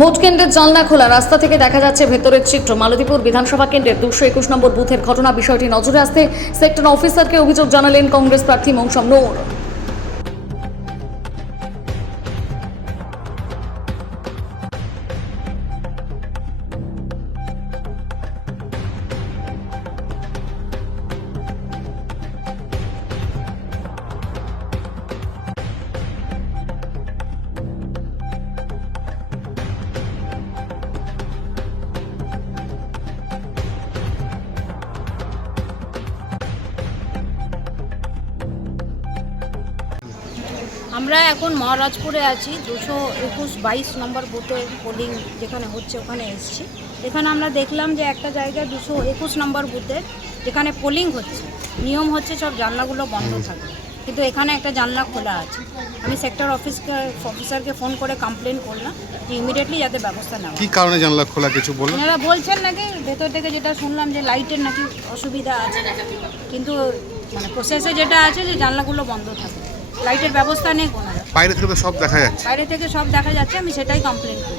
Vote কেন্দ্রের জানলা খোলা, রাস্তা থেকে দেখা যাচ্ছে ভেতরের চিত্র। মালতীপুর বিধানসভা কেন্দ্রের 221 নম্বর বুথের ঘটনা। বিষয়টি নজরে আসতে সেক্টর অফিসারকে অভিযোগ জানালেন কংগ্রেস প্রার্থী মৌসম নূর। আমরা এখন মহারাজপুরে আছি। 221-22 নম্বর বুথের পোলিং যেখানে হচ্ছে ওখানে এসেছি। এখানে আমরা দেখলাম যে একটা জায়গায় 221 নম্বর বুথের যেখানে পোলিং হচ্ছে, নিয়ম হচ্ছে সব জানলাগুলো বন্ধ থাকে, কিন্তু এখানে একটা জানলা খোলা আছে। আমি সেক্টর অফিসারকে ফোন করে কমপ্লেন করলাম যে ইমিডিয়েটলি যাতে ব্যবস্থা নেওয়া। কী কারণে জানলা খোলা কিছু বলুন? এনারা বলছেন নাকি ভেতর থেকে যেটা শুনলাম যে লাইটের নাকি অসুবিধা আছে, কিন্তু মানে প্রসেসে যেটা আছে যে জানলাগুলো বন্ধ থাকে, লাইটের ব্যবস্থা নেই কোনো। বাইরে থেকে সব দেখা যাচ্ছে। বাইরে থেকে সব দেখা যাচ্ছে, আমি সেটাই কমপ্লেন করি।